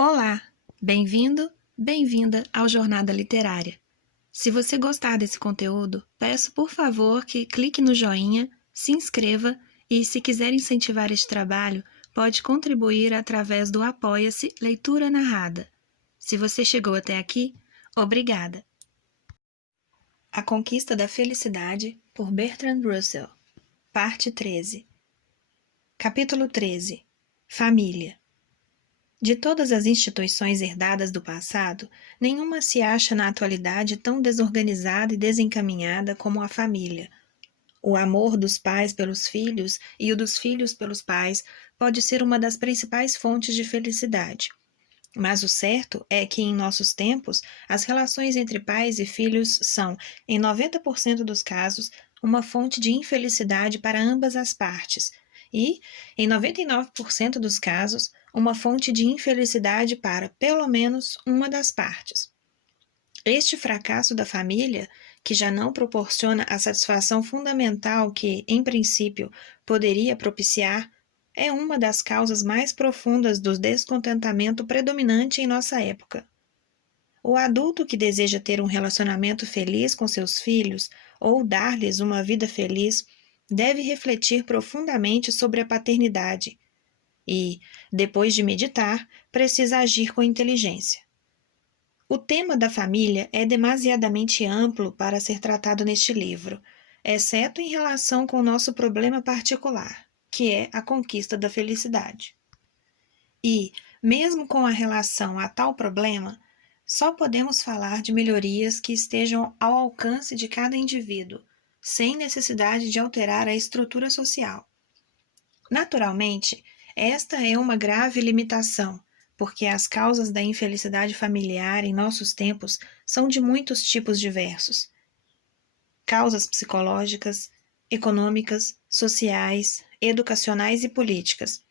Olá, bem-vindo, bem-vinda ao Jornada Literária. Se você gostar desse conteúdo, peço por favor que clique no joinha, se inscreva e, se quiser incentivar este trabalho, pode contribuir através do Apoia-se Leitura Narrada. Se você chegou até aqui, obrigada. A Conquista da Felicidade, por Bertrand Russell. Parte 13. Capítulo 13. Família. De todas as instituições herdadas do passado, nenhuma se acha na atualidade tão desorganizada e desencaminhada como a família. O amor dos pais pelos filhos e o dos filhos pelos pais pode ser uma das principais fontes de felicidade. Mas o certo é que, em nossos tempos, as relações entre pais e filhos são, em 90% dos casos, uma fonte de infelicidade para ambas as partes e, em 99% dos casos, uma fonte de infelicidade para, pelo menos, uma das partes. Este fracasso da família, que já não proporciona a satisfação fundamental que, em princípio, poderia propiciar, é uma das causas mais profundas do descontentamento predominante em nossa época. O adulto que deseja ter um relacionamento feliz com seus filhos ou dar-lhes uma vida feliz deve refletir profundamente sobre a paternidade e, depois de meditar, precisa agir com inteligência. O tema da família é demasiadamente amplo para ser tratado neste livro, exceto em relação com o nosso problema particular, que é a conquista da felicidade. E, mesmo com a relação a tal problema, só podemos falar de melhorias que estejam ao alcance de cada indivíduo, sem necessidade de alterar a estrutura social. Naturalmente, esta é uma grave limitação, porque as causas da infelicidade familiar em nossos tempos são de muitos tipos diversos. Causas psicológicas, econômicas, sociais, educacionais e políticas.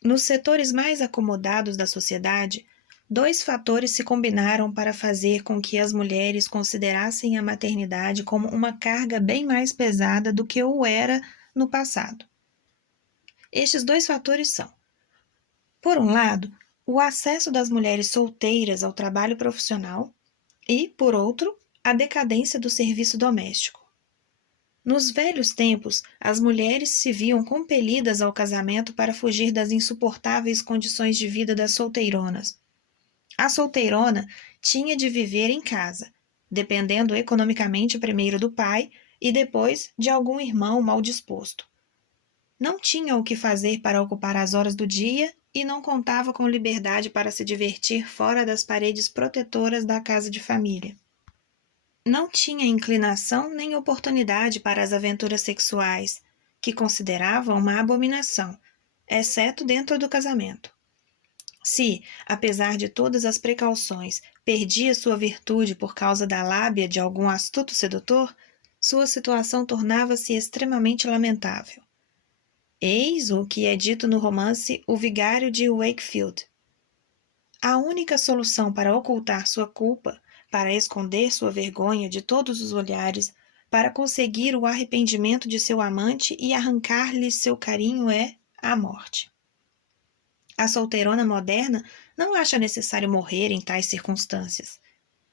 Nos setores mais acomodados da sociedade, dois fatores se combinaram para fazer com que as mulheres considerassem a maternidade como uma carga bem mais pesada do que o era no passado. Estes dois fatores são, por um lado, o acesso das mulheres solteiras ao trabalho profissional e, por outro, a decadência do serviço doméstico. Nos velhos tempos, as mulheres se viam compelidas ao casamento para fugir das insuportáveis condições de vida das solteironas. A solteirona tinha de viver em casa, dependendo economicamente primeiro do pai e depois de algum irmão mal disposto. Não tinha o que fazer para ocupar as horas do dia e não contava com liberdade para se divertir fora das paredes protetoras da casa de família. Não tinha inclinação nem oportunidade para as aventuras sexuais, que considerava uma abominação, exceto dentro do casamento. Se, apesar de todas as precauções, perdia sua virtude por causa da lábia de algum astuto sedutor, sua situação tornava-se extremamente lamentável. Eis o que é dito no romance O Vigário de Wakefield. A única solução para ocultar sua culpa, para esconder sua vergonha de todos os olhares, para conseguir o arrependimento de seu amante e arrancar-lhe seu carinho é a morte. A solteirona moderna não acha necessário morrer em tais circunstâncias.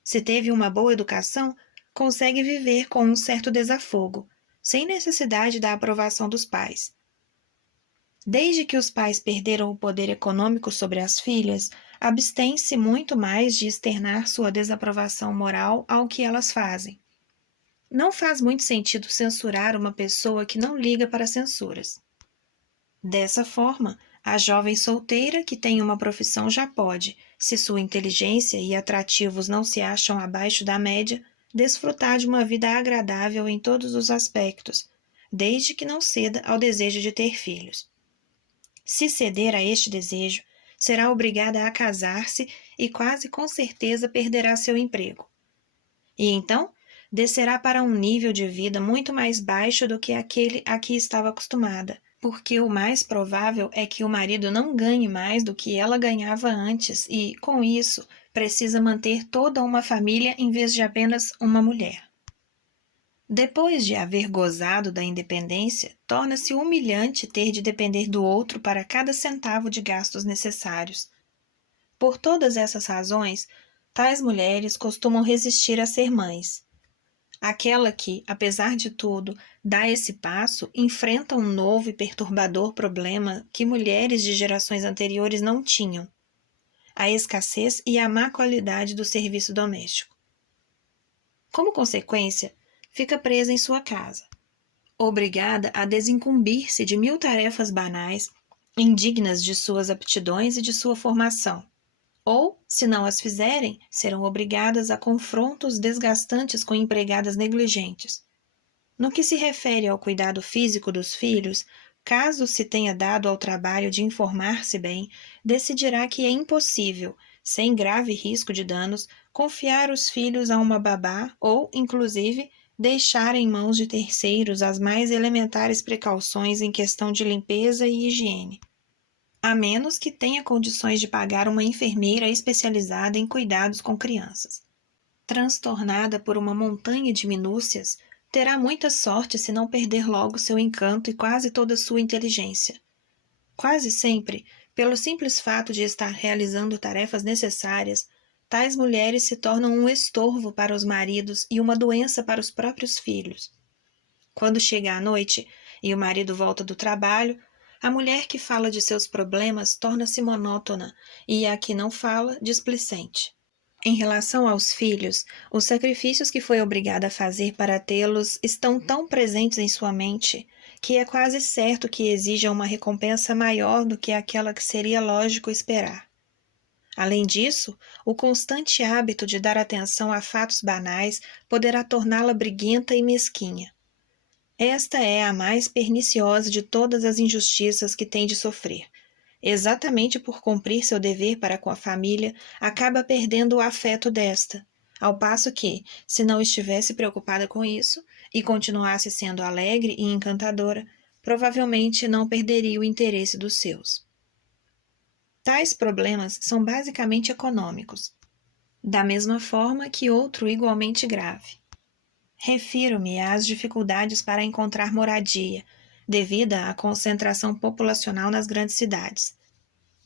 Se teve uma boa educação, consegue viver com um certo desafogo, sem necessidade da aprovação dos pais. Desde que os pais perderam o poder econômico sobre as filhas, abstêm-se muito mais de externar sua desaprovação moral ao que elas fazem. Não faz muito sentido censurar uma pessoa que não liga para censuras. Dessa forma, a jovem solteira que tem uma profissão já pode, se sua inteligência e atrativos não se acham abaixo da média, desfrutar de uma vida agradável em todos os aspectos, desde que não ceda ao desejo de ter filhos. Se ceder a este desejo, será obrigada a casar-se e quase com certeza perderá seu emprego. E então, descerá para um nível de vida muito mais baixo do que aquele a que estava acostumada, porque o mais provável é que o marido não ganhe mais do que ela ganhava antes e, com isso, precisa manter toda uma família em vez de apenas uma mulher. Depois de haver gozado da independência, torna-se humilhante ter de depender do outro para cada centavo de gastos necessários. Por todas essas razões, tais mulheres costumam resistir a ser mães. Aquela que, apesar de tudo, dá esse passo, enfrenta um novo e perturbador problema que mulheres de gerações anteriores não tinham: a escassez e a má qualidade do serviço doméstico. Como consequência, fica presa em sua casa, obrigada a desincumbir-se de mil tarefas banais, indignas de suas aptidões e de sua formação. Ou, se não as fizerem, serão obrigadas a confrontos desgastantes com empregadas negligentes. No que se refere ao cuidado físico dos filhos, caso se tenha dado ao trabalho de informar-se bem, decidirá que é impossível, sem grave risco de danos, confiar os filhos a uma babá ou, inclusive, deixar em mãos de terceiros as mais elementares precauções em questão de limpeza e higiene, a menos que tenha condições de pagar uma enfermeira especializada em cuidados com crianças. Transtornada por uma montanha de minúcias, terá muita sorte se não perder logo seu encanto e quase toda sua inteligência. Quase sempre, pelo simples fato de estar realizando tarefas necessárias, tais mulheres se tornam um estorvo para os maridos e uma doença para os próprios filhos. Quando chega a noite e o marido volta do trabalho, a mulher que fala de seus problemas torna-se monótona e a que não fala, displicente. Em relação aos filhos, os sacrifícios que foi obrigada a fazer para tê-los estão tão presentes em sua mente que é quase certo que exija uma recompensa maior do que aquela que seria lógico esperar. Além disso, o constante hábito de dar atenção a fatos banais poderá torná-la briguenta e mesquinha. Esta é a mais perniciosa de todas as injustiças que tem de sofrer. Exatamente por cumprir seu dever para com a família, acaba perdendo o afeto desta, ao passo que, se não estivesse preocupada com isso e continuasse sendo alegre e encantadora, provavelmente não perderia o interesse dos seus. Tais problemas são basicamente econômicos, da mesma forma que outro igualmente grave. Refiro-me às dificuldades para encontrar moradia, devida à concentração populacional nas grandes cidades.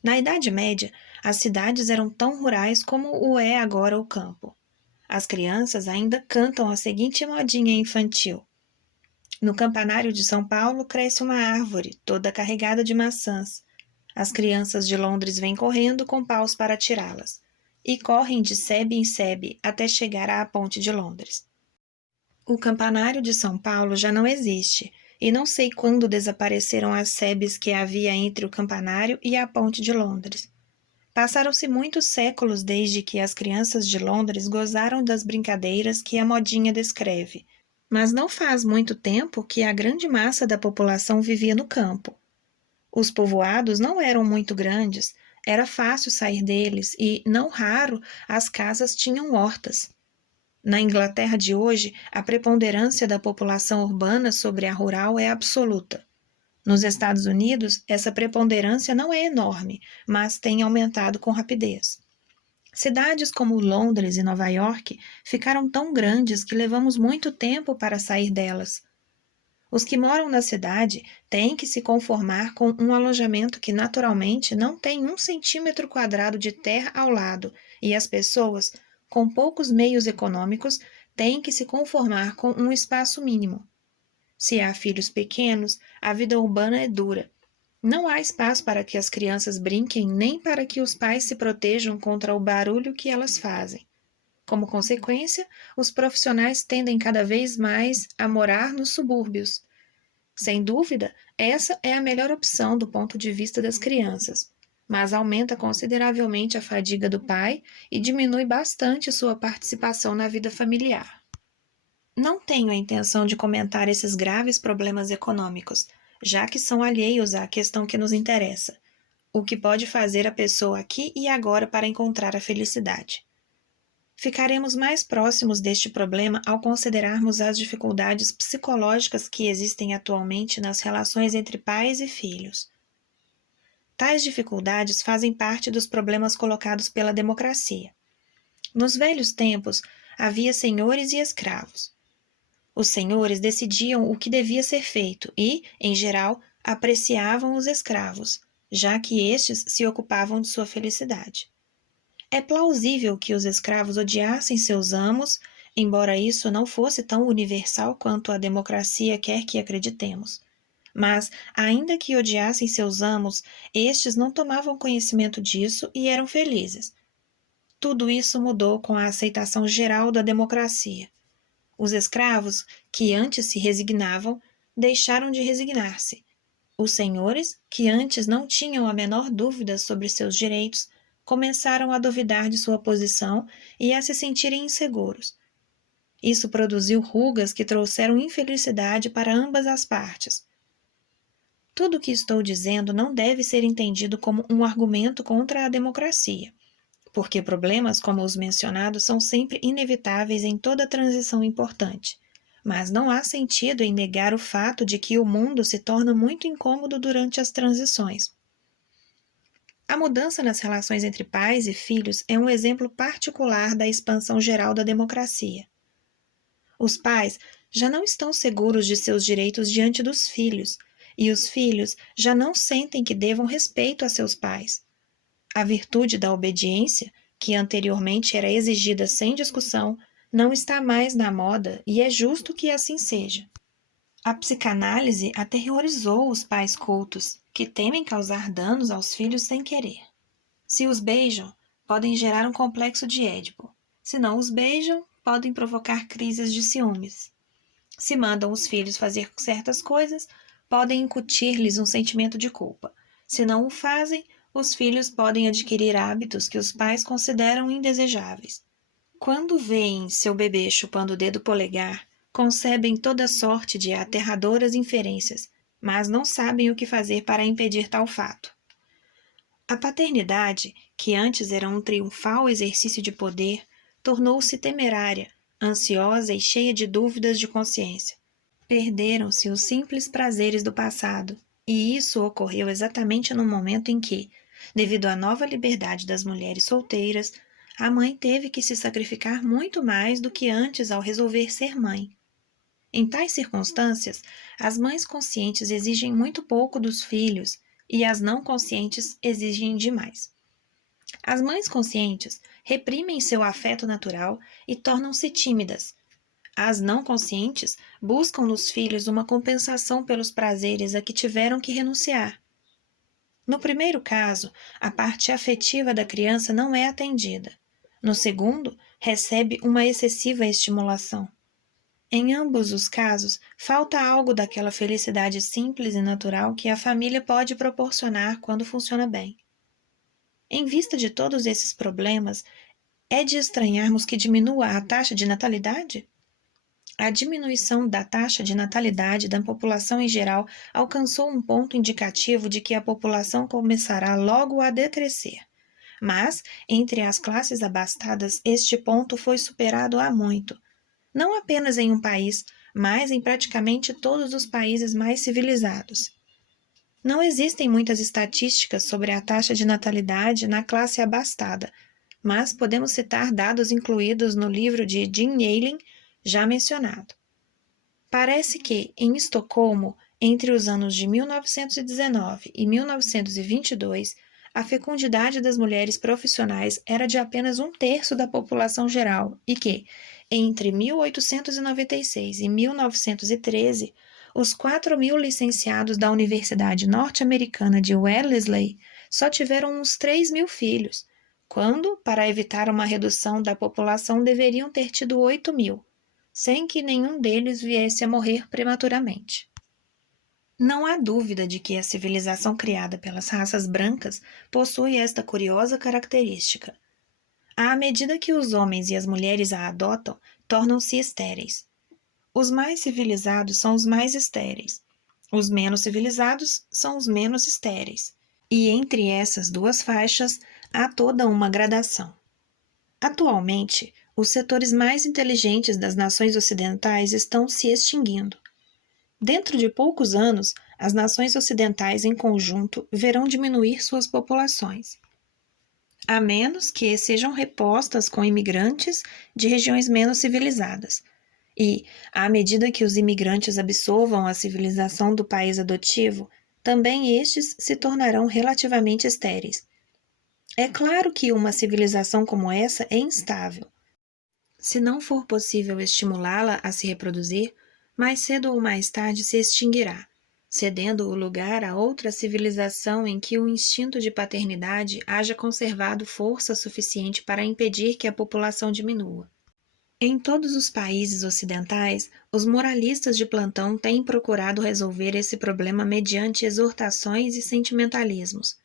Na Idade Média, as cidades eram tão rurais como o é agora o campo. As crianças ainda cantam a seguinte modinha infantil: no campanário de São Paulo cresce uma árvore, toda carregada de maçãs. As crianças de Londres vêm correndo com paus para tirá-las, e correm de sebe em sebe até chegar à ponte de Londres. O campanário de São Paulo já não existe, e não sei quando desapareceram as sebes que havia entre o campanário e a ponte de Londres. Passaram-se muitos séculos desde que as crianças de Londres gozaram das brincadeiras que a modinha descreve, mas não faz muito tempo que a grande massa da população vivia no campo. Os povoados não eram muito grandes, era fácil sair deles e, não raro, as casas tinham hortas. Na Inglaterra de hoje, a preponderância da população urbana sobre a rural é absoluta. Nos Estados Unidos, essa preponderância não é enorme, mas tem aumentado com rapidez. Cidades como Londres e Nova York ficaram tão grandes que levamos muito tempo para sair delas. Os que moram na cidade têm que se conformar com um alojamento que naturalmente não tem 1 centímetro quadrado de terra ao lado, e as pessoas, com poucos meios econômicos, têm que se conformar com um espaço mínimo. Se há filhos pequenos, a vida urbana é dura. Não há espaço para que as crianças brinquem nem para que os pais se protejam contra o barulho que elas fazem. Como consequência, os profissionais tendem cada vez mais a morar nos subúrbios. Sem dúvida, essa é a melhor opção do ponto de vista das crianças, mas aumenta consideravelmente a fadiga do pai e diminui bastante sua participação na vida familiar. Não tenho a intenção de comentar esses graves problemas econômicos, já que são alheios à questão que nos interessa: o que pode fazer a pessoa aqui e agora para encontrar a felicidade. Ficaremos mais próximos deste problema ao considerarmos as dificuldades psicológicas que existem atualmente nas relações entre pais e filhos. Tais dificuldades fazem parte dos problemas colocados pela democracia. Nos velhos tempos, havia senhores e escravos. Os senhores decidiam o que devia ser feito e, em geral, apreciavam os escravos, já que estes se ocupavam de sua felicidade. É plausível que os escravos odiassem seus amos, embora isso não fosse tão universal quanto a democracia quer que acreditemos. Mas, ainda que odiassem seus amos, estes não tomavam conhecimento disso e eram felizes. Tudo isso mudou com a aceitação geral da democracia. Os escravos, que antes se resignavam, deixaram de resignar-se. Os senhores, que antes não tinham a menor dúvida sobre seus direitos, começaram a duvidar de sua posição e a se sentirem inseguros. Isso produziu rugas que trouxeram infelicidade para ambas as partes. Tudo o que estou dizendo não deve ser entendido como um argumento contra a democracia, porque problemas como os mencionados são sempre inevitáveis em toda transição importante. Mas não há sentido em negar o fato de que o mundo se torna muito incômodo durante as transições. A mudança nas relações entre pais e filhos é um exemplo particular da expansão geral da democracia. Os pais já não estão seguros de seus direitos diante dos filhos, e os filhos já não sentem que devam respeito a seus pais. A virtude da obediência, que anteriormente era exigida sem discussão, não está mais na moda e é justo que assim seja. A psicanálise aterrorizou os pais cultos, que temem causar danos aos filhos sem querer. Se os beijam, podem gerar um complexo de Édipo. Se não os beijam, podem provocar crises de ciúmes. Se mandam os filhos fazer certas coisas, podem incutir-lhes um sentimento de culpa. Se não o fazem, os filhos podem adquirir hábitos que os pais consideram indesejáveis. Quando veem seu bebê chupando o dedo polegar, concebem toda sorte de aterradoras inferências, mas não sabem o que fazer para impedir tal fato. A paternidade, que antes era um triunfal exercício de poder, tornou-se temerária, ansiosa e cheia de dúvidas de consciência. Perderam-se os simples prazeres do passado, e isso ocorreu exatamente no momento em que, devido à nova liberdade das mulheres solteiras, a mãe teve que se sacrificar muito mais do que antes ao resolver ser mãe. Em tais circunstâncias, as mães conscientes exigem muito pouco dos filhos e as não conscientes exigem demais. As mães conscientes reprimem seu afeto natural e tornam-se tímidas. As não conscientes buscam nos filhos uma compensação pelos prazeres a que tiveram que renunciar. No primeiro caso, a parte afetiva da criança não é atendida. No segundo, recebe uma excessiva estimulação. Em ambos os casos, falta algo daquela felicidade simples e natural que a família pode proporcionar quando funciona bem. Em vista de todos esses problemas, é de estranharmos que diminua a taxa de natalidade? A diminuição da taxa de natalidade da população em geral alcançou um ponto indicativo de que a população começará logo a decrescer. Mas, entre as classes abastadas, este ponto foi superado há muito. Não apenas em um país, mas em praticamente todos os países mais civilizados. Não existem muitas estatísticas sobre a taxa de natalidade na classe abastada, mas podemos citar dados incluídos no livro de Jim Yelin, já mencionado. Parece que, em Estocolmo, entre os anos de 1919 e 1922, a fecundidade das mulheres profissionais era de apenas 1/3 da população geral e que, entre 1896 e 1913, os 4.000 licenciados da Universidade Norte-Americana de Wellesley só tiveram uns 3.000 filhos, quando, para evitar uma redução da população, deveriam ter tido 8.000, sem que nenhum deles viesse a morrer prematuramente. Não há dúvida de que a civilização criada pelas raças brancas possui esta curiosa característica. À medida que os homens e as mulheres a adotam, tornam-se estéreis. Os mais civilizados são os mais estéreis. Os menos civilizados são os menos estéreis. E entre essas duas faixas há toda uma gradação. Atualmente, os setores mais inteligentes das nações ocidentais estão se extinguindo. Dentro de poucos anos, as nações ocidentais em conjunto verão diminuir suas populações, a menos que sejam repostas com imigrantes de regiões menos civilizadas. E, à medida que os imigrantes absorvam a civilização do país adotivo, também estes se tornarão relativamente estéreis. É claro que uma civilização como essa é instável. Se não for possível estimulá-la a se reproduzir, mais cedo ou mais tarde se extinguirá, cedendo o lugar a outra civilização em que o instinto de paternidade haja conservado força suficiente para impedir que a população diminua. Em todos os países ocidentais, os moralistas de plantão têm procurado resolver esse problema mediante exortações e sentimentalismos.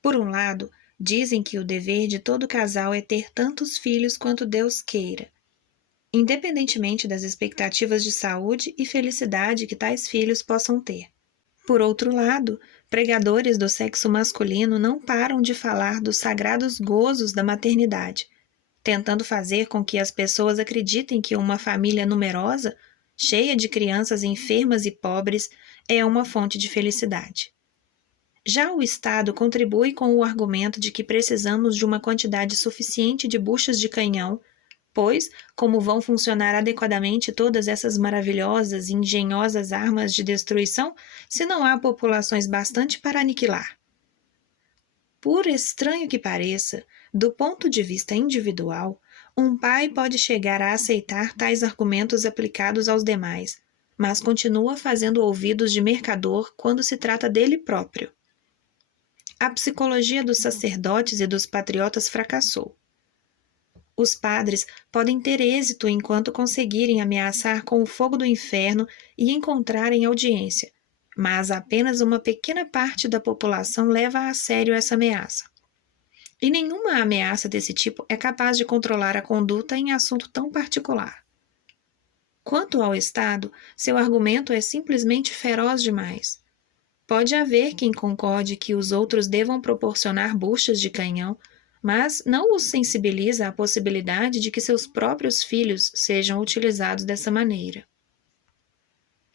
Por um lado, dizem que o dever de todo casal é ter tantos filhos quanto Deus queira, independentemente das expectativas de saúde e felicidade que tais filhos possam ter. Por outro lado, pregadores do sexo masculino não param de falar dos sagrados gozos da maternidade, tentando fazer com que as pessoas acreditem que uma família numerosa, cheia de crianças enfermas e pobres, é uma fonte de felicidade. Já o Estado contribui com o argumento de que precisamos de uma quantidade suficiente de buchas de canhão, pois, como vão funcionar adequadamente todas essas maravilhosas e engenhosas armas de destruição se não há populações bastante para aniquilar? Por estranho que pareça, do ponto de vista individual, um pai pode chegar a aceitar tais argumentos aplicados aos demais, mas continua fazendo ouvidos de mercador quando se trata dele próprio. A psicologia dos sacerdotes e dos patriotas fracassou. Os padres podem ter êxito enquanto conseguirem ameaçar com o fogo do inferno e encontrarem audiência, mas apenas uma pequena parte da população leva a sério essa ameaça. E nenhuma ameaça desse tipo é capaz de controlar a conduta em assunto tão particular. Quanto ao Estado, seu argumento é simplesmente feroz demais. Pode haver quem concorde que os outros devam proporcionar buchas de canhão, mas não os sensibiliza à possibilidade de que seus próprios filhos sejam utilizados dessa maneira.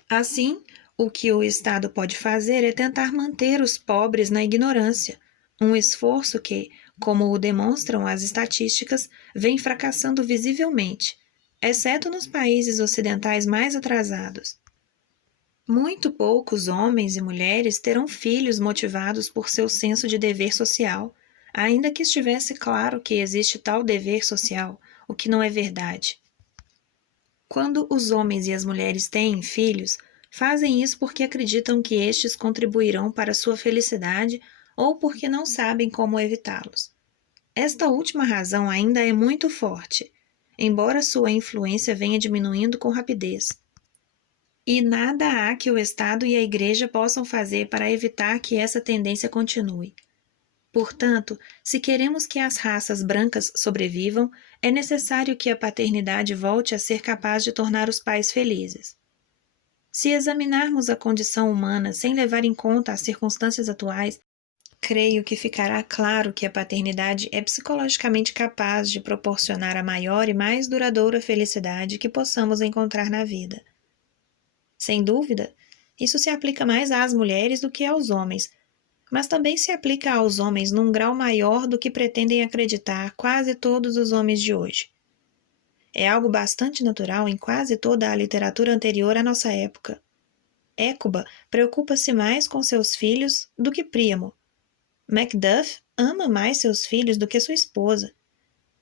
Assim, o que o Estado pode fazer é tentar manter os pobres na ignorância, um esforço que, como o demonstram as estatísticas, vem fracassando visivelmente, exceto nos países ocidentais mais atrasados. Muito poucos homens e mulheres terão filhos motivados por seu senso de dever social, ainda que estivesse claro que existe tal dever social, o que não é verdade. Quando os homens e as mulheres têm filhos, fazem isso porque acreditam que estes contribuirão para sua felicidade ou porque não sabem como evitá-los. Esta última razão ainda é muito forte, embora sua influência venha diminuindo com rapidez. E nada há que o Estado e a Igreja possam fazer para evitar que essa tendência continue. Portanto, se queremos que as raças brancas sobrevivam, é necessário que a paternidade volte a ser capaz de tornar os pais felizes. Se examinarmos a condição humana sem levar em conta as circunstâncias atuais, creio que ficará claro que a paternidade é psicologicamente capaz de proporcionar a maior e mais duradoura felicidade que possamos encontrar na vida. Sem dúvida, isso se aplica mais às mulheres do que aos homens, mas também se aplica aos homens num grau maior do que pretendem acreditar quase todos os homens de hoje. É algo bastante natural em quase toda a literatura anterior à nossa época. Écuba preocupa-se mais com seus filhos do que Príamo. Macduff ama mais seus filhos do que sua esposa.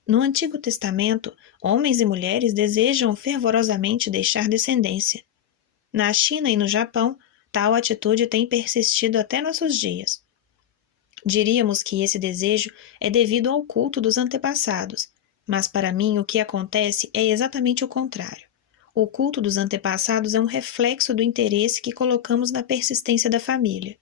No Antigo Testamento, homens e mulheres desejam fervorosamente deixar descendência. Na China e no Japão, tal atitude tem persistido até nossos dias. Diríamos que esse desejo é devido ao culto dos antepassados, mas para mim o que acontece é exatamente o contrário. O culto dos antepassados é um reflexo do interesse que colocamos na persistência da família.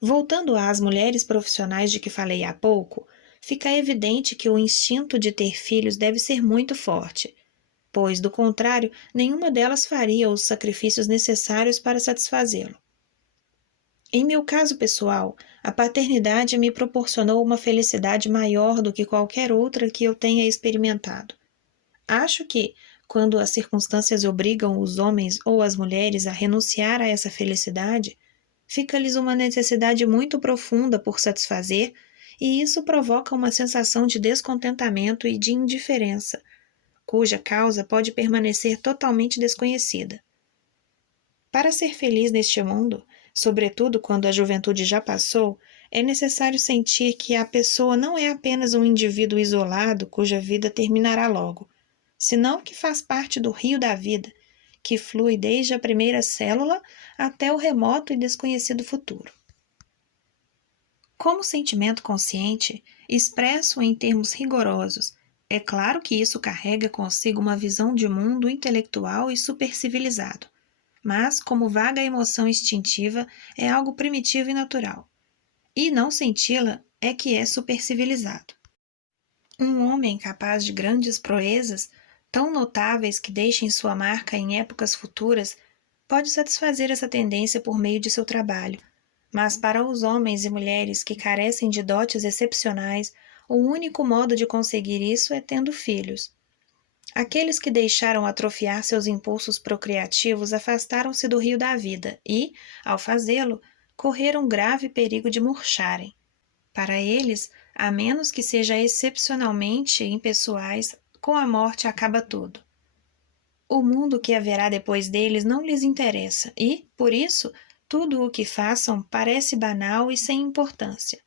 Voltando às mulheres profissionais de que falei há pouco, fica evidente que o instinto de ter filhos deve ser muito forte, pois, do contrário, nenhuma delas faria os sacrifícios necessários para satisfazê-lo. Em meu caso pessoal, a paternidade me proporcionou uma felicidade maior do que qualquer outra que eu tenha experimentado. Acho que, quando as circunstâncias obrigam os homens ou as mulheres a renunciar a essa felicidade, fica-lhes uma necessidade muito profunda por satisfazer, e isso provoca uma sensação de descontentamento e de indiferença, cuja causa pode permanecer totalmente desconhecida. Para ser feliz neste mundo, sobretudo quando a juventude já passou, é necessário sentir que a pessoa não é apenas um indivíduo isolado cuja vida terminará logo, senão que faz parte do rio da vida, que flui desde a primeira célula até o remoto e desconhecido futuro. Como sentimento consciente, expresso em termos rigorosos, é claro que isso carrega consigo uma visão de mundo intelectual e supercivilizado, mas, como vaga emoção instintiva, é algo primitivo e natural. E não senti-la é que é supercivilizado. Um homem capaz de grandes proezas, tão notáveis que deixem sua marca em épocas futuras, pode satisfazer essa tendência por meio de seu trabalho, mas para os homens e mulheres que carecem de dotes excepcionais, o único modo de conseguir isso é tendo filhos. Aqueles que deixaram atrofiar seus impulsos procriativos afastaram-se do rio da vida e, ao fazê-lo, correram grave perigo de murcharem. Para eles, a menos que seja excepcionalmente impessoais, com a morte acaba tudo. O mundo que haverá depois deles não lhes interessa e, por isso, tudo o que façam parece banal e sem importância.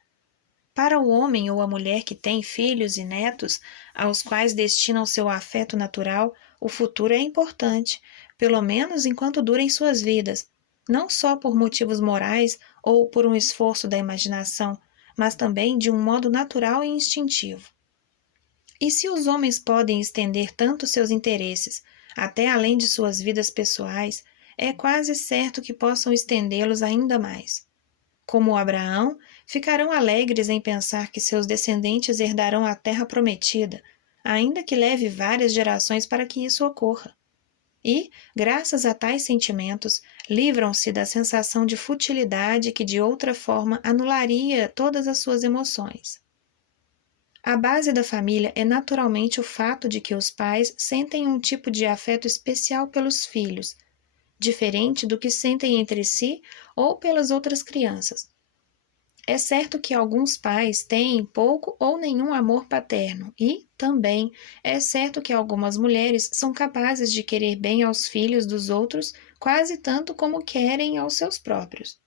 Para o homem ou a mulher que tem filhos e netos, aos quais destinam seu afeto natural, o futuro é importante, pelo menos enquanto durem suas vidas, não só por motivos morais ou por um esforço da imaginação, mas também de um modo natural e instintivo. E se os homens podem estender tanto seus interesses, até além de suas vidas pessoais, é quase certo que possam estendê-los ainda mais. Como Abraão, ficarão alegres em pensar que seus descendentes herdarão a terra prometida, ainda que leve várias gerações para que isso ocorra. E, graças a tais sentimentos, livram-se da sensação de futilidade que de outra forma anularia todas as suas emoções. A base da família é naturalmente o fato de que os pais sentem um tipo de afeto especial pelos filhos, diferente do que sentem entre si ou pelas outras crianças. É certo que alguns pais têm pouco ou nenhum amor paterno e, também, é certo que algumas mulheres são capazes de querer bem aos filhos dos outros quase tanto como querem aos seus próprios.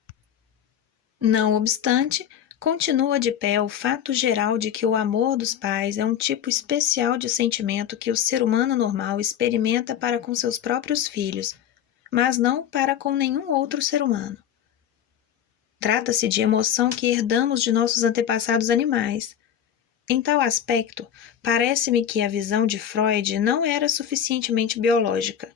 Não obstante, continua de pé o fato geral de que o amor dos pais é um tipo especial de sentimento que o ser humano normal experimenta para com seus próprios filhos, mas não para com nenhum outro ser humano. Trata-se de emoção que herdamos de nossos antepassados animais. Em tal aspecto, parece-me que a visão de Freud não era suficientemente biológica,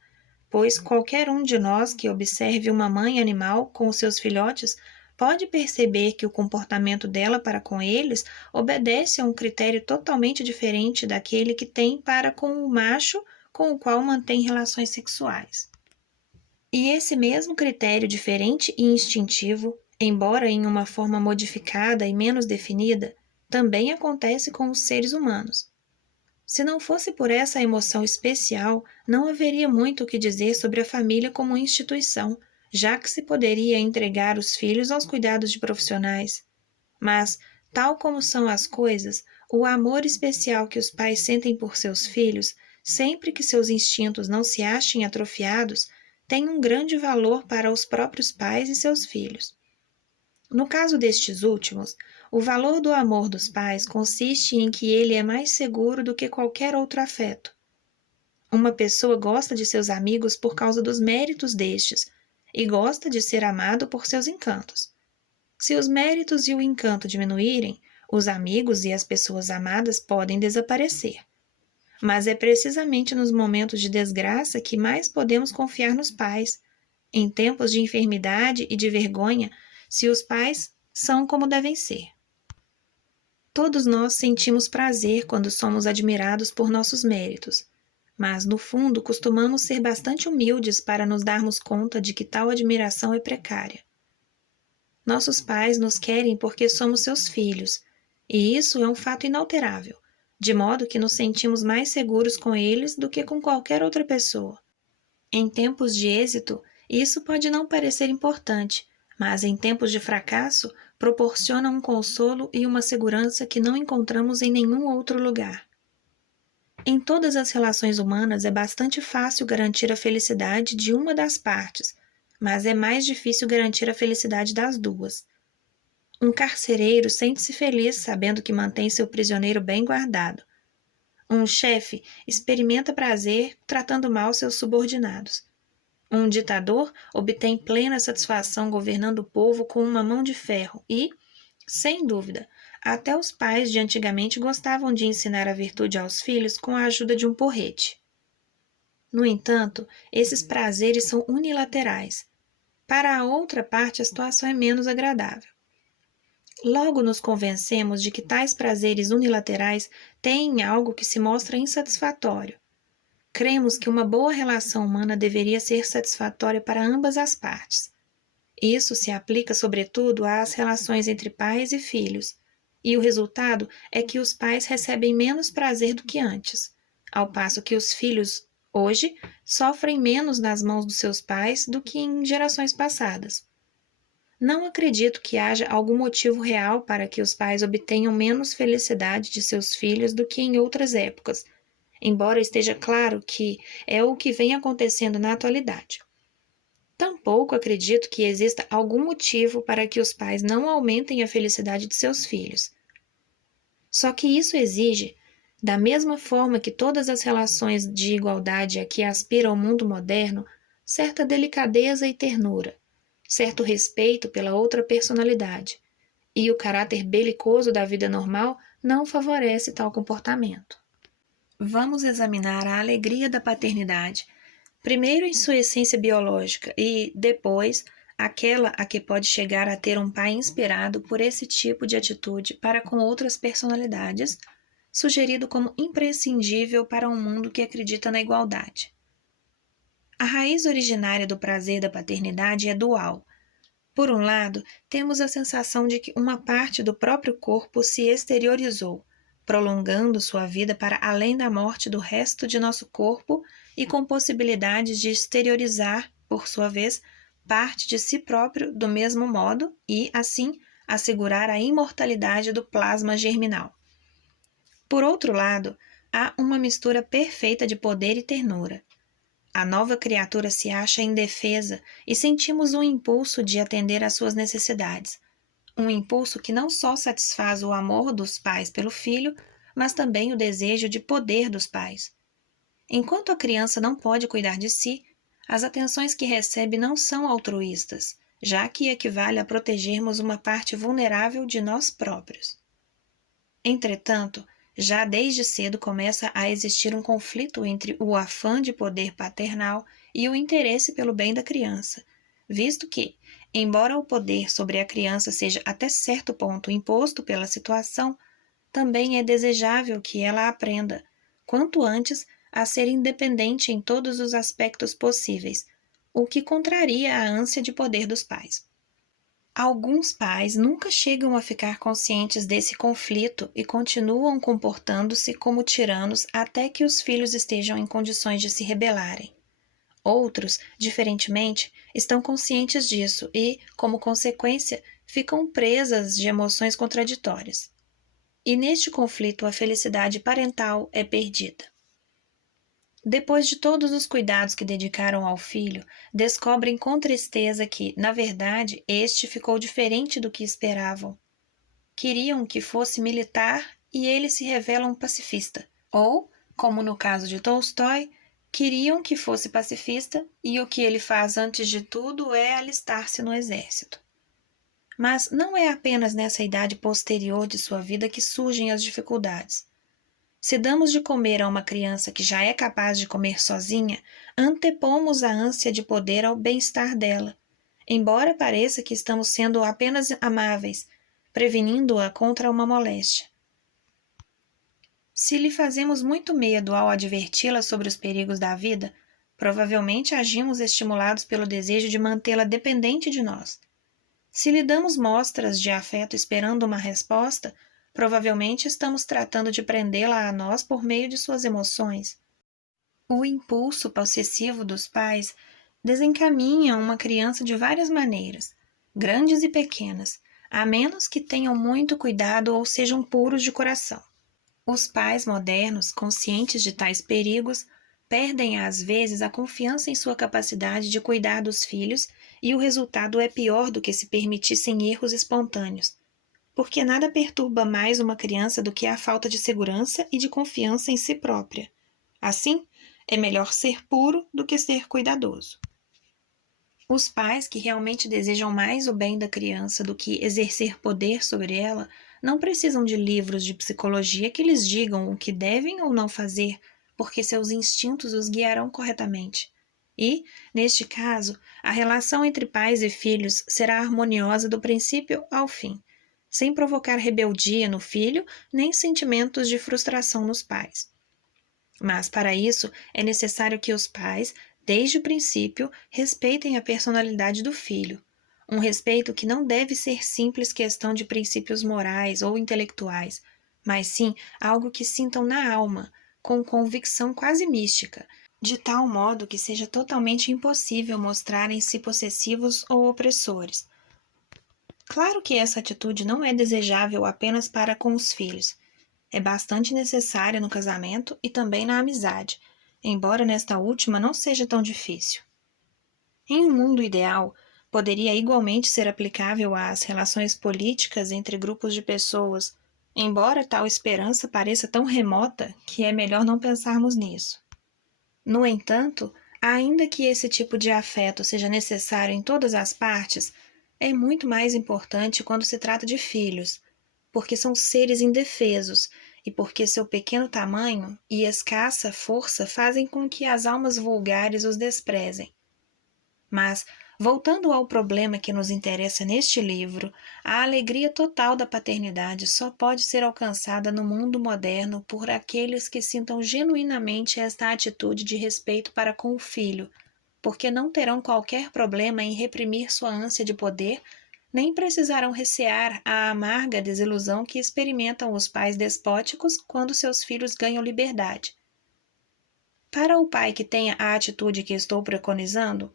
pois qualquer um de nós que observe uma mãe animal com os seus filhotes pode perceber que o comportamento dela para com eles obedece a um critério totalmente diferente daquele que tem para com o macho com o qual mantém relações sexuais. E esse mesmo critério diferente e instintivo, embora em uma forma modificada e menos definida, também acontece com os seres humanos. Se não fosse por essa emoção especial, não haveria muito o que dizer sobre a família como instituição, já que se poderia entregar os filhos aos cuidados de profissionais. Mas, tal como são as coisas, o amor especial que os pais sentem por seus filhos, sempre que seus instintos não se achem atrofiados, tem um grande valor para os próprios pais e seus filhos. No caso destes últimos, o valor do amor dos pais consiste em que ele é mais seguro do que qualquer outro afeto. Uma pessoa gosta de seus amigos por causa dos méritos destes e gosta de ser amado por seus encantos. Se os méritos e o encanto diminuírem, os amigos e as pessoas amadas podem desaparecer. Mas é precisamente nos momentos de desgraça que mais podemos confiar nos pais. Em tempos de enfermidade e de vergonha, se os pais são como devem ser. Todos nós sentimos prazer quando somos admirados por nossos méritos, mas no fundo costumamos ser bastante humildes para nos darmos conta de que tal admiração é precária. Nossos pais nos querem porque somos seus filhos, e isso é um fato inalterável, de modo que nos sentimos mais seguros com eles do que com qualquer outra pessoa. Em tempos de êxito, isso pode não parecer importante, mas em tempos de fracasso, proporciona um consolo e uma segurança que não encontramos em nenhum outro lugar. Em todas as relações humanas é bastante fácil garantir a felicidade de uma das partes, mas é mais difícil garantir a felicidade das duas. Um carcereiro sente-se feliz sabendo que mantém seu prisioneiro bem guardado. Um chefe experimenta prazer tratando mal seus subordinados. Um ditador obtém plena satisfação governando o povo com uma mão de ferro e, sem dúvida, até os pais de antigamente gostavam de ensinar a virtude aos filhos com a ajuda de um porrete. No entanto, esses prazeres são unilaterais. Para a outra parte, a situação é menos agradável. Logo nos convencemos de que tais prazeres unilaterais têm algo que se mostra insatisfatório. Cremos que uma boa relação humana deveria ser satisfatória para ambas as partes. Isso se aplica, sobretudo, às relações entre pais e filhos, e o resultado é que os pais recebem menos prazer do que antes, ao passo que os filhos, hoje, sofrem menos nas mãos dos seus pais do que em gerações passadas. Não acredito que haja algum motivo real para que os pais obtenham menos felicidade de seus filhos do que em outras épocas, embora esteja claro que é o que vem acontecendo na atualidade. Tampouco acredito que exista algum motivo para que os pais não aumentem a felicidade de seus filhos. Só que isso exige, da mesma forma que todas as relações de igualdade a que aspira o mundo moderno, certa delicadeza e ternura, certo respeito pela outra personalidade, e o caráter belicoso da vida normal não favorece tal comportamento. Vamos examinar a alegria da paternidade, primeiro em sua essência biológica e, depois, aquela a que pode chegar a ter um pai inspirado por esse tipo de atitude para com outras personalidades, sugerido como imprescindível para um mundo que acredita na igualdade. A raiz originária do prazer da paternidade é dual. Por um lado, temos a sensação de que uma parte do próprio corpo se exteriorizou, prolongando sua vida para além da morte do resto de nosso corpo e com possibilidades de exteriorizar, por sua vez, parte de si próprio do mesmo modo e, assim, assegurar a imortalidade do plasma germinal. Por outro lado, há uma mistura perfeita de poder e ternura. A nova criatura se acha indefesa e sentimos um impulso de atender às suas necessidades. Um impulso que não só satisfaz o amor dos pais pelo filho, mas também o desejo de poder dos pais. Enquanto a criança não pode cuidar de si, as atenções que recebe não são altruístas, já que equivale a protegermos uma parte vulnerável de nós próprios. Entretanto, já desde cedo começa a existir um conflito entre o afã de poder paternal e o interesse pelo bem da criança, visto que, embora o poder sobre a criança seja até certo ponto imposto pela situação, também é desejável que ela aprenda, quanto antes, a ser independente em todos os aspectos possíveis, o que contraria a ânsia de poder dos pais. Alguns pais nunca chegam a ficar conscientes desse conflito e continuam comportando-se como tiranos até que os filhos estejam em condições de se rebelarem. Outros, diferentemente, estão conscientes disso e, como consequência, ficam presas de emoções contraditórias. E neste conflito a felicidade parental é perdida. Depois de todos os cuidados que dedicaram ao filho, descobrem com tristeza que, na verdade, este ficou diferente do que esperavam. Queriam que fosse militar e ele se revela um pacifista. Ou, como no caso de Tolstói, queriam que fosse pacifista e o que ele faz antes de tudo é alistar-se no exército. Mas não é apenas nessa idade posterior de sua vida que surgem as dificuldades. Se damos de comer a uma criança que já é capaz de comer sozinha, antepomos a ânsia de poder ao bem-estar dela, embora pareça que estamos sendo apenas amáveis, prevenindo-a contra uma moléstia. Se lhe fazemos muito medo ao adverti-la sobre os perigos da vida, provavelmente agimos estimulados pelo desejo de mantê-la dependente de nós. Se lhe damos mostras de afeto esperando uma resposta, provavelmente estamos tratando de prendê-la a nós por meio de suas emoções. O impulso possessivo dos pais desencaminha uma criança de várias maneiras, grandes e pequenas, a menos que tenham muito cuidado ou sejam puros de coração. Os pais modernos, conscientes de tais perigos, perdem às vezes a confiança em sua capacidade de cuidar dos filhos e o resultado é pior do que se permitissem erros espontâneos. porque nada perturba mais uma criança do que a falta de segurança e de confiança em si própria. Assim, é melhor ser puro do que ser cuidadoso. Os pais que realmente desejam mais o bem da criança do que exercer poder sobre ela não precisam de livros de psicologia que lhes digam o que devem ou não fazer, porque seus instintos os guiarão corretamente. E, neste caso, a relação entre pais e filhos será harmoniosa do princípio ao fim, sem provocar rebeldia no filho nem sentimentos de frustração nos pais. Mas, para isso, é necessário que os pais, desde o princípio, respeitem a personalidade do filho. Um respeito que não deve ser simples questão de princípios morais ou intelectuais, mas sim algo que sintam na alma, com convicção quase mística, de tal modo que seja totalmente impossível mostrarem-se possessivos ou opressores. Claro que essa atitude não é desejável apenas para com os filhos. É bastante necessária no casamento e também na amizade, embora nesta última não seja tão difícil. Em um mundo ideal, poderia igualmente ser aplicável às relações políticas entre grupos de pessoas, embora tal esperança pareça tão remota que é melhor não pensarmos nisso. No entanto, ainda que esse tipo de afeto seja necessário em todas as partes, é muito mais importante quando se trata de filhos, porque são seres indefesos e porque seu pequeno tamanho e escassa força fazem com que as almas vulgares os desprezem. Mas, voltando ao problema que nos interessa neste livro, a alegria total da paternidade só pode ser alcançada no mundo moderno por aqueles que sintam genuinamente esta atitude de respeito para com o filho, porque não terão qualquer problema em reprimir sua ânsia de poder, nem precisarão recear a amarga desilusão que experimentam os pais despóticos quando seus filhos ganham liberdade. Para o pai que tenha a atitude que estou preconizando,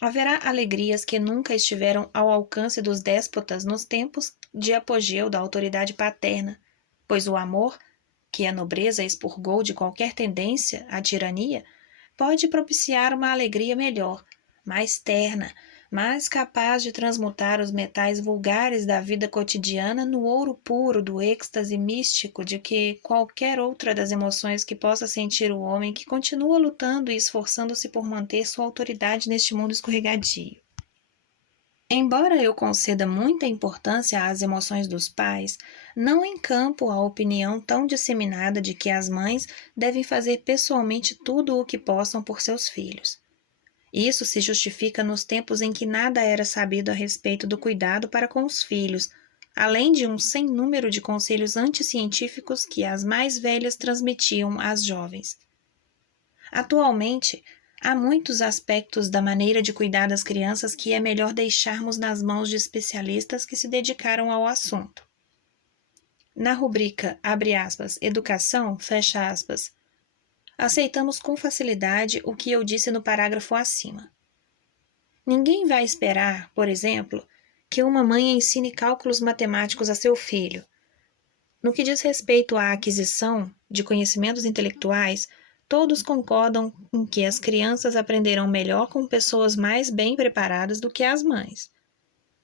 haverá alegrias que nunca estiveram ao alcance dos déspotas nos tempos de apogeu da autoridade paterna, pois o amor, que a nobreza expurgou de qualquer tendência à tirania, pode propiciar uma alegria melhor, mais terna, mais capaz de transmutar os metais vulgares da vida cotidiana no ouro puro do êxtase místico de que qualquer outra das emoções que possa sentir o homem que continua lutando e esforçando-se por manter sua autoridade neste mundo escorregadio. Embora eu conceda muita importância às emoções dos pais, não encampo a opinião tão disseminada de que as mães devem fazer pessoalmente tudo o que possam por seus filhos. Isso se justifica nos tempos em que nada era sabido a respeito do cuidado para com os filhos, além de um sem número de conselhos anticientíficos que as mais velhas transmitiam às jovens. Atualmente, há muitos aspectos da maneira de cuidar das crianças que é melhor deixarmos nas mãos de especialistas que se dedicaram ao assunto. Na rubrica, abre aspas, educação, fecha aspas, aceitamos com facilidade o que eu disse no parágrafo acima. Ninguém vai esperar, por exemplo, que uma mãe ensine cálculos matemáticos a seu filho. No que diz respeito à aquisição de conhecimentos intelectuais, todos concordam em que as crianças aprenderão melhor com pessoas mais bem preparadas do que as mães.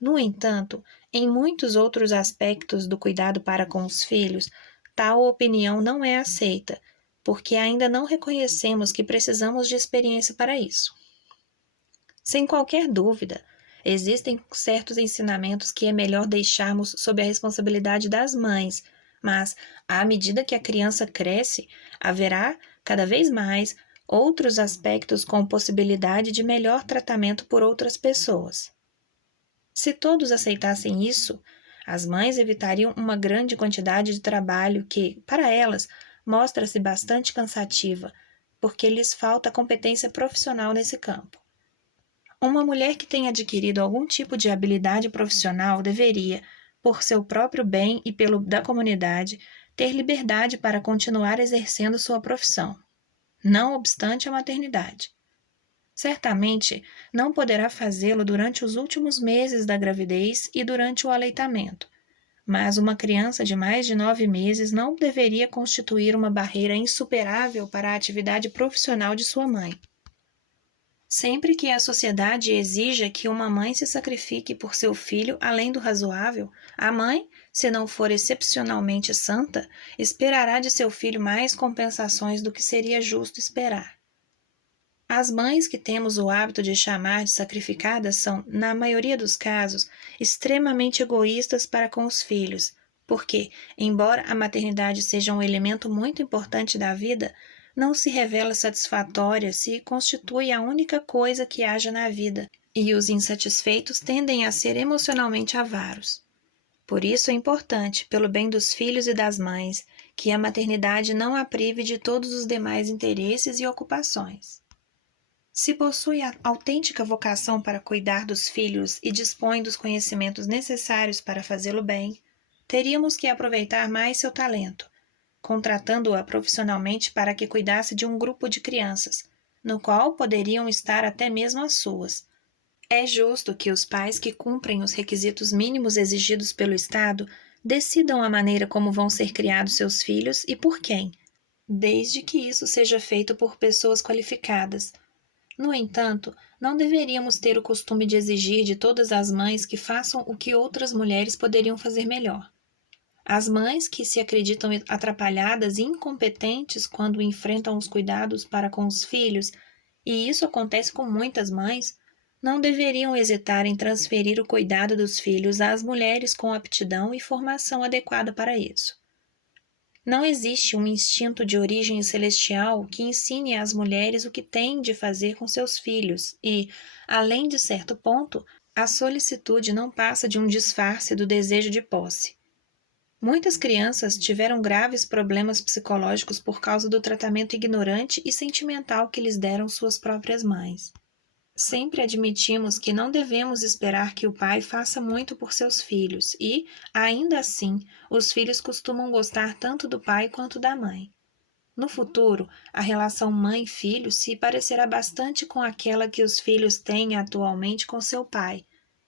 No entanto, em muitos outros aspectos do cuidado para com os filhos, tal opinião não é aceita, porque ainda não reconhecemos que precisamos de experiência para isso. Sem qualquer dúvida, existem certos ensinamentos que é melhor deixarmos sob a responsabilidade das mães, mas, à medida que a criança cresce, haverá, cada vez mais, outros aspectos com possibilidade de melhor tratamento por outras pessoas. Se todos aceitassem isso, as mães evitariam uma grande quantidade de trabalho que, para elas, mostra-se bastante cansativa, porque lhes falta competência profissional nesse campo. Uma mulher que tenha adquirido algum tipo de habilidade profissional deveria, por seu próprio bem e pelo da comunidade, ter liberdade para continuar exercendo sua profissão, não obstante a maternidade. Certamente não poderá fazê-lo durante os últimos meses da gravidez e durante o aleitamento, mas uma criança de mais de 9 meses não deveria constituir uma barreira insuperável para a atividade profissional de sua mãe. Sempre que a sociedade exija que uma mãe se sacrifique por seu filho além do razoável, a mãe, se não for excepcionalmente santa, esperará de seu filho mais compensações do que seria justo esperar. As mães que temos o hábito de chamar de sacrificadas são, na maioria dos casos, extremamente egoístas para com os filhos, porque, embora a maternidade seja um elemento muito importante da vida, não se revela satisfatória se constitui a única coisa que haja na vida, e os insatisfeitos tendem a ser emocionalmente avaros. Por isso é importante, pelo bem dos filhos e das mães, que a maternidade não a prive de todos os demais interesses e ocupações. Se possui a autêntica vocação para cuidar dos filhos e dispõe dos conhecimentos necessários para fazê-lo bem, teríamos que aproveitar mais seu talento, contratando-a profissionalmente para que cuidasse de um grupo de crianças, no qual poderiam estar até mesmo as suas. É justo que os pais que cumprem os requisitos mínimos exigidos pelo Estado decidam a maneira como vão ser criados seus filhos e por quem, desde que isso seja feito por pessoas qualificadas. No entanto, não deveríamos ter o costume de exigir de todas as mães que façam o que outras mulheres poderiam fazer melhor. As mães que se acreditam atrapalhadas e incompetentes quando enfrentam os cuidados para com os filhos, e isso acontece com muitas mães, não deveriam hesitar em transferir o cuidado dos filhos às mulheres com aptidão e formação adequada para isso. Não existe um instinto de origem celestial que ensine às mulheres o que têm de fazer com seus filhos e, além de certo ponto, a solicitude não passa de um disfarce do desejo de posse. Muitas crianças tiveram graves problemas psicológicos por causa do tratamento ignorante e sentimental que lhes deram suas próprias mães. Sempre admitimos que não devemos esperar que o pai faça muito por seus filhos e, ainda assim, os filhos costumam gostar tanto do pai quanto da mãe. No futuro, a relação mãe-filho se parecerá bastante com aquela que os filhos têm atualmente com seu pai,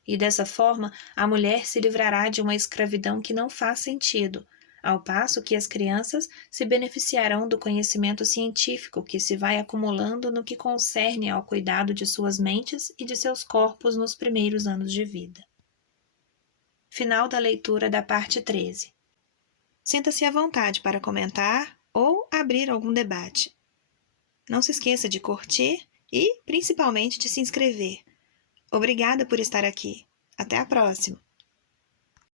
e dessa forma a mulher se livrará de uma escravidão que não faz sentido, ao passo que as crianças se beneficiarão do conhecimento científico que se vai acumulando no que concerne ao cuidado de suas mentes e de seus corpos nos primeiros anos de vida. Final da leitura da parte 13. Sinta-se à vontade para comentar ou abrir algum debate. Não se esqueça de curtir e, principalmente, de se inscrever. Obrigada por estar aqui. Até a próxima!